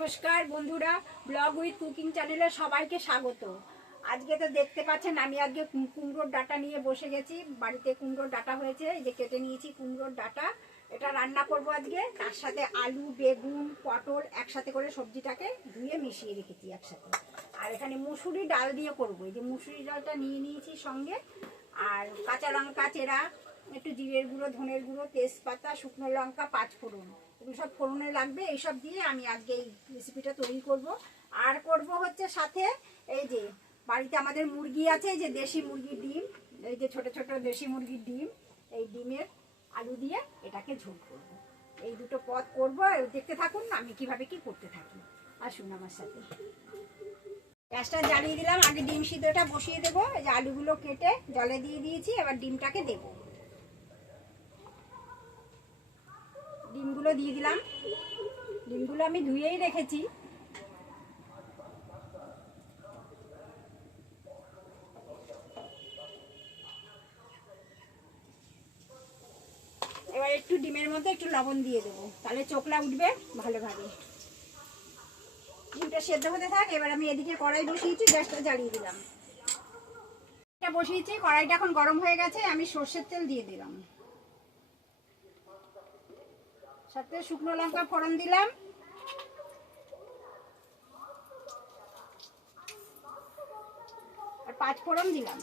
নমস্কার বন্ধুরা, blog with cooking চ্যানেলে সবাইকে স্বাগত। আজকে তো দেখতে পাচ্ছেন আমি আজকে কুমড়োর ডাঁটা নিয়ে বসে গেছি। বাড়িতে কুমড়োর ডাঁটা হয়েছে, এই যে কেটে নিয়েছি কুমড়োর ডাঁটা। এটা রান্না করব আজকে। তার সাথে আলু, বেগুন, পটল একসাথে করে সবজিটাকে ধুয়ে মিশিয়ে রেখেছি একসাথে। আর এখানে মুসুরি ডাল দিয়ে করবো। এই যে মুসুরি ডালটা নিয়ে নিয়েছি সঙ্গে, আর কাঁচা লঙ্কা চেরা, একটু জিরের গুঁড়ো, ধনের গুঁড়ো, তেজপাতা, শুকনো লঙ্কা, পাঁচ ফোড়ন, এগুলো সব ফোড়নে লাগবে। এইসব দিয়ে আমি আজকে এই রেসিপিটা তৈরি করব। আর করব হচ্ছে সাথে এই যে বাড়িতে আমাদের মুরগি আছে, এই যে দেশি মুরগির ডিম, এই যে ছোট ছোট দেশি মুরগির ডিম, এই ডিমের আলু দিয়ে এটাকে ঝোল করব। এই দুটো পদ করব, দেখতে থাকুন আমি কিভাবে কি করতে থাকি। আসুন আমার সাথে। গ্যাসটা জ্বালিয়ে দিলাম, আগে ডিম সিদ্ধটা বসিয়ে দেবো। এই যে আলুগুলো কেটে জলে দিয়ে দিয়েছি, এবার ডিমটাকে দেবো। ডিমগুলো দিয়ে দিলাম। ডিমগুলো আমি ধুয়েই রেখেছি। এবার একটু ডিমের মধ্যে একটু লবণ দিয়ে দেবো, তাহলে চোখলা উঠবে ভালোভাবে। ডিমটা সেদ্ধ হতে থাক। এবার আমি এদিকে কড়াই বসিয়েছি, গ্যাসটা জ্বালিয়ে দিলাম। এটা বসিয়েছি, কড়াইটা এখন গরম হয়ে গেছে। আমি সর্ষের তেল দিয়ে দিলাম, সাথে শুকনো লঙ্কা ফোড়ন দিলাম, আর পাঁচ ফোড়ন দিলাম।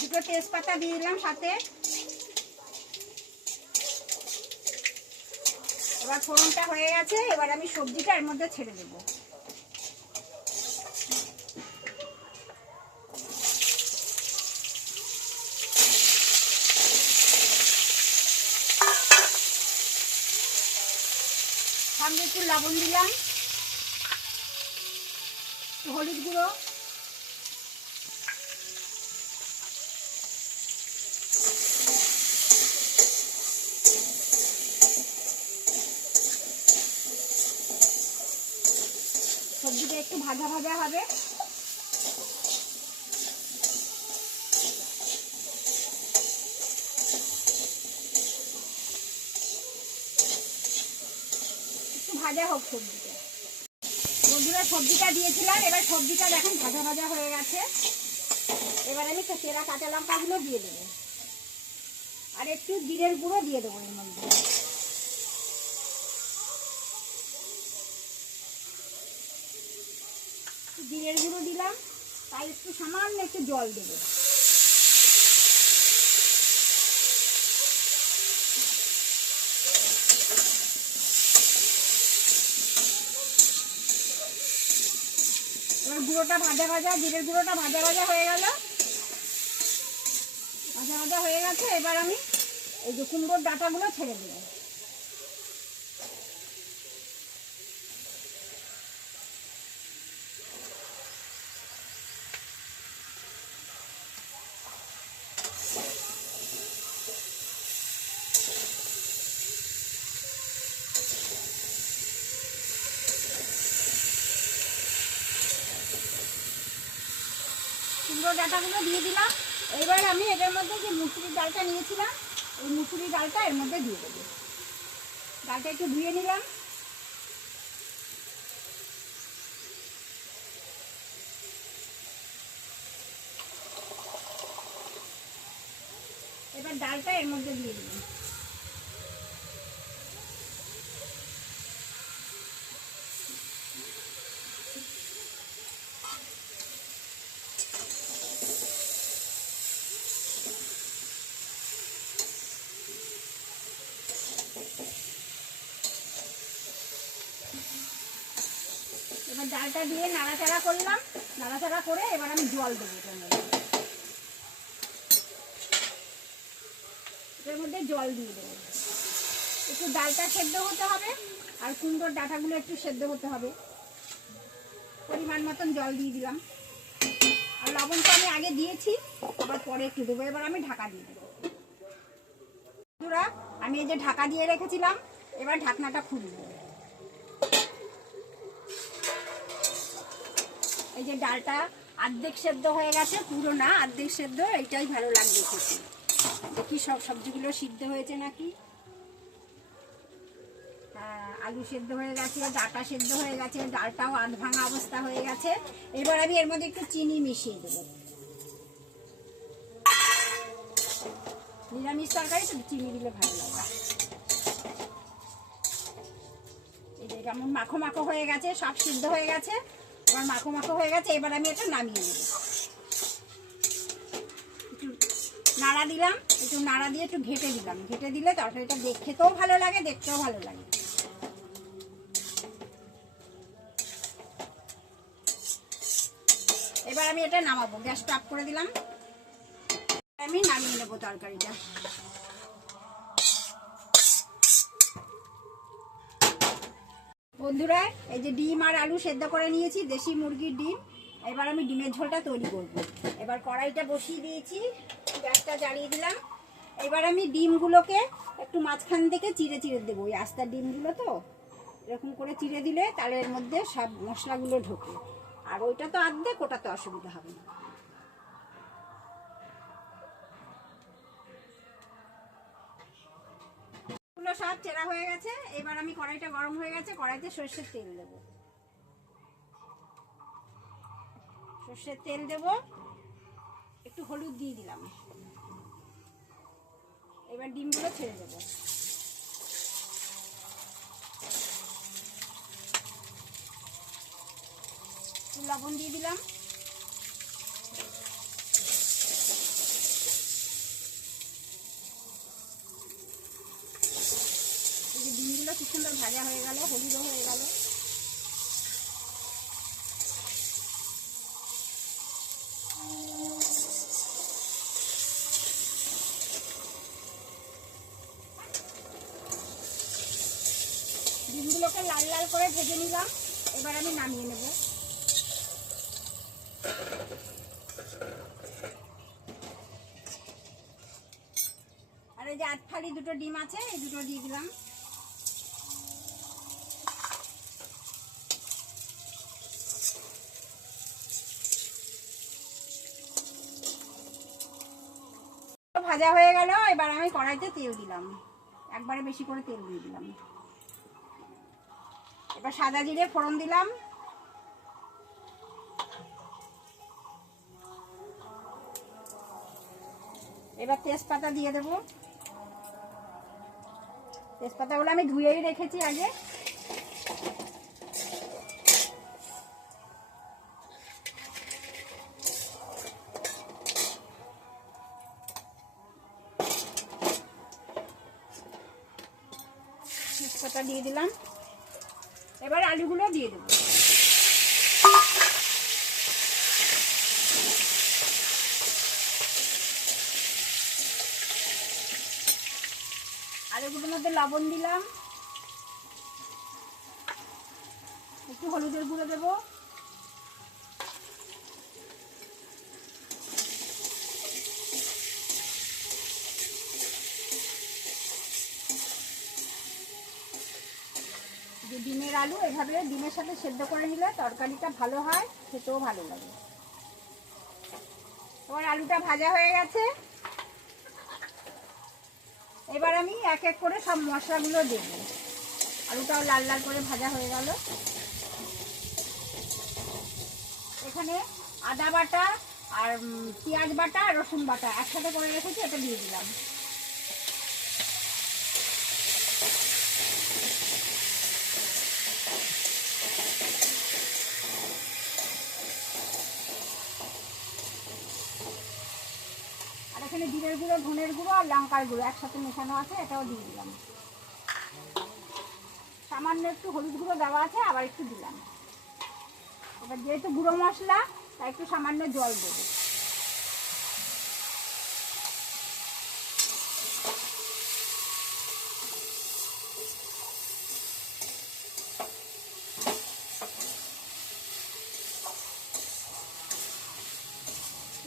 দুটো তেজপাতা দিয়ে দিলাম সাথে। এবার ফোড়নটা হয়ে গেছে, এবার আমি সবজিটা এর মধ্যে ছেড়ে দেবো। সঙ্গে একটু লবণ দিলাম, হলুদ গুঁড়ো, সবজিটা একটু ভাজা ভাজা হবে। একটু ভাজা হোক সবজিটা। বন্ধুরা, সবজিটা দিয়েছিলাম, এবার সবজিটা দেখেন ভাজা ভাজা হয়ে গেছে। এবার আমি চেরা কাঁচা লঙ্কাগুলো দিয়ে দেবো, আর একটু জিরের গুঁড়ো দিয়ে দেবো এর মধ্যে। জিরের গুঁড়ো দিলাম, তাই একটু সামান্য একটু জল দেবো। এবার গুঁড়োটা ভাজা ভাজা, জিরের গুঁড়োটা ভাজা ভাজা হয়ে গেল, ভাজা ভাজা হয়ে গেছে। এবার আমি এই যে কুমড়োর ডাঁটাগুলো ছেড়ে দেবো। কুমড়ো ডাঁটাগুলো দিয়ে দিলাম। এবার আমি এটার মধ্যে যে মুসুরির ডালটা নিয়েছিলাম, ওই মুসুরির ডালটা এর মধ্যে দিয়ে দেবো। ডালটা একটু ধুয়ে নিলাম। এবার ডালটা এর মধ্যে দিয়ে দিলাম। এবার ডালটা দিয়ে নাড়াচাড়া করলাম। নাড়াচাড়া করে এবার আমি জল দেবো এটার মধ্যে। এটার মধ্যে জল দিয়ে দেবো। একটু ডালটা সেদ্ধ হতে হবে, আর কুমড়োর ডাঁটাগুলো একটু সেদ্ধ হতে হবে। পরিমাণ মতন জল দিয়ে দিলাম। আর লবণটা আমি আগে দিয়েছি, আবার পরে একটু দেবো। এবার আমি ঢাকা দিয়ে দেবো। বন্ধুরা, আমি এই যে ঢাকা দিয়ে রেখেছিলাম, এবার ঢাকনাটা খুলবো। এই যে ডালটা অর্ধেক সেদ্ধ হয়ে গেছে, পুরো না, অর্ধেক সেদ্ধ, এইটাই ভালো লাগবে খেতে। দেখি সব সবজিগুলো সিদ্ধ হয়েছে নাকি। আলু সেদ্ধ হয়ে গেছে, ডাটা সেদ্ধ হয়ে গেছে, ডালটাও আধ ভাঙা অবস্থা হয়ে গেছে। এবার আমি এর মধ্যে একটু চিনি মিশিয়ে দেবো। নিরামিষ তরকারি তো চিনি দিলে ভালো লাগে। এই যে কেমন মাখো মাখো হয়ে গেছে, সব সিদ্ধ হয়ে গেছে, এবার মাখো মাখো হয়ে গেছে। এবার আমি এটা নামিয়ে নেব। একটু নাড়া দিলাম, একটু নাড়া দিয়ে একটু ঘেটে দিলাম। ঘেটে দিলে তরকারিটা খেতেও ভালো লাগে, দেখতেও ভালো লাগে। এবার আমি এটা নামাবো, গ্যাসটা অফ করে দিলাম। আমি নামিয়ে নেবো তরকারিটা। বন্ধুরা, এই যে ডিম আর আলু সেদ্ধ করে নিয়েছি, দেশি মুরগির ডিম। এবার আমি ডিমের ঝোলটা তৈরি করব। এবার কড়াইটা বসিয়ে দিয়েছি, গ্যাসটা জ্বালিয়ে দিলাম। এবার আমি ডিমগুলোকে একটু মাঝখান থেকে চিড়ে চিড়ে দেবো। ওই আস্তা ডিমগুলো তো এরকম করে চিড়ে দিলে তাহলে এর মধ্যে সব মশলাগুলো ঢোকে। আর ওইটা তো অর্ধেক, ওটা তো অসুবিধা হবে না। সব চেরা হয়ে গেছে। এবার আমি কড়াইটা গরম হয়ে গেছে, কড়াইতে সর্ষের তেল দেব। সর্ষের তেল দেব, একটু হলুদ দিয়ে দিলাম। এবার ডিমগুলো ছেড়ে দেব। লবণ দিয়ে দিলাম। এই যে ডিমগুলো খুব সুন্দর ভাজা হয়ে গেল, হলুদও হয়ে গেল। ডিমগুলোকে লাল লাল করে ভেজে নিলাম। এবার আমি নামিয়ে নেব। আর এই যে আধ ফালি দুটো ডিম আছে, এই দুটো দিয়ে দিলাম। ভাজা হয়ে গেল। এবার আমি কড়াইতে তেল দিলাম, একবারে বেশি করে তেল দিয়ে দিলাম। এবার সাদা জিরে ফোড়ন দিলাম। এবার তেজপাতা দিয়ে দেব। তেজপাতাগুলো আমি ধুয়েই রেখেছি আগে। তেজপাতা দিয়ে দিলাম। এবার আলুগুলো দিয়ে দেবো। আলুগুলোর মধ্যে লবণ দিলাম, একটু হলুদের গুঁড়ো দেবো, যে ডিমের আলু এভাবে ডিমের সাথে সেদ্ধ করে নিলে তরকারিটা ভালো হয়, খেতেও ভালো লাগে। এবার আলুটা ভাজা হয়ে গেছে। এবার আমি এক এক করে সব মশলাগুলো দেব। আলুটাও লাল লাল করে ভাজা হয়ে গেল। এখানে আদা বাটা আর পেঁয়াজ বাটা আর রসুন বাটা একসাথে করে রেখেছি, এটা দিয়ে দিলাম। আর এখানে জিরের গুঁড়ো, ধনের গুঁড়ো আর লঙ্কার গুঁড়ো একসাথে মেশানো আছে, এটাও দিয়ে দিলাম। সামান্য একটু হলুদ গুঁড়ো দেওয়া আছে, আবার একটু দিলাম। এবার যেহেতু গুঁড়ো মশলা, তাই একটু সামান্য জল দেবো।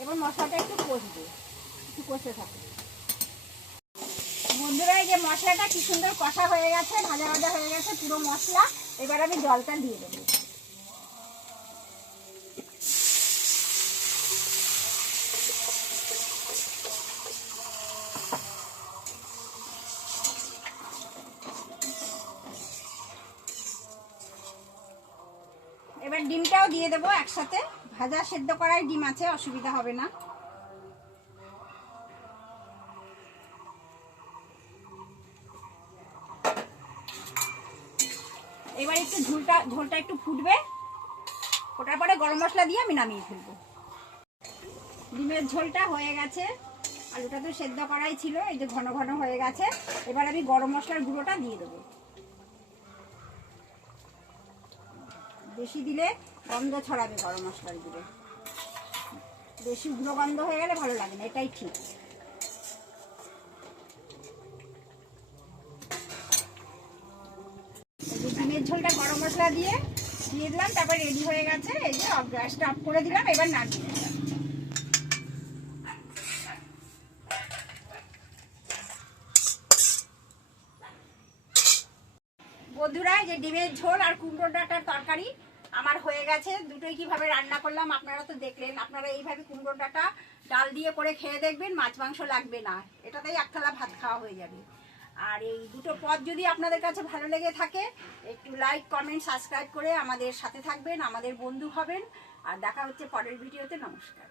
এবার মশলাটা একটু কষবে, একটু কষতে থাকে। বন্ধুরা, এই যে মশলাটা কি সুন্দর কষা হয়ে গেছে, ভাজা ভাজা হয়ে গেছে পুরো মশলা। এবার আমি জলটা দিয়ে দেবো। ডিমটাও দিয়ে দেবো একসাথে। ভাজা সেদ্ধ করাই ডিম আছে, অসুবিধা হবে না। এবার একটু ঝোলটা একটু ফুটবে, ফোটার পরে গরম মশলা দিয়ে আমি নামিয়ে ফেলবো। ডিমের ঝোলটা হয়ে গেছে, আলুটা তো সেদ্ধ করাই ছিল, এই যে ঘন ঘন হয়ে গেছে। এবার আমি গরম মশলার গুঁড়োটা দিয়ে দেবো। বেশি দিলে গন্ধ ছড়াবে গরম মশলার গুঁড়ো, বেশি গুঁড়ো গন্ধ হয়ে গেলে ভালো লাগে না, এটাই ঠিক। এই যে ডিমের ঝোলটা গরম মশলা দিয়ে দিলাম, তারপর রেডি হয়ে গেছে। এই যে গ্যাসটা অফ করে দিলাম, এবার নামিয়ে দিলাম। বন্ধুরা, যে ডিমের ঝোল আর কুমড়োর ডাঁটার তরকারি আমার হয়ে গেছে। দুটোই কিভাবে রান্না করলাম আপনারা তো দেখলেন। আপনারা এইভাবে কুমড়োর ডাঁটা ডাল দিয়ে করে খেয়ে দেখবেন, মাছ মাংস লাগবে না, এটাতেই এক থালা ভাত খাওয়া হয়ে যাবে। আর এই দুটো পদ যদি আপনাদের কাছে ভালো লেগে থাকে, একটু লাইক কমেন্ট সাবস্ক্রাইব করে আমাদের সাথে থাকবেন, আমাদের বন্ধু হবেন। আর দেখা হচ্ছে পরের ভিডিওতে। নমস্কার।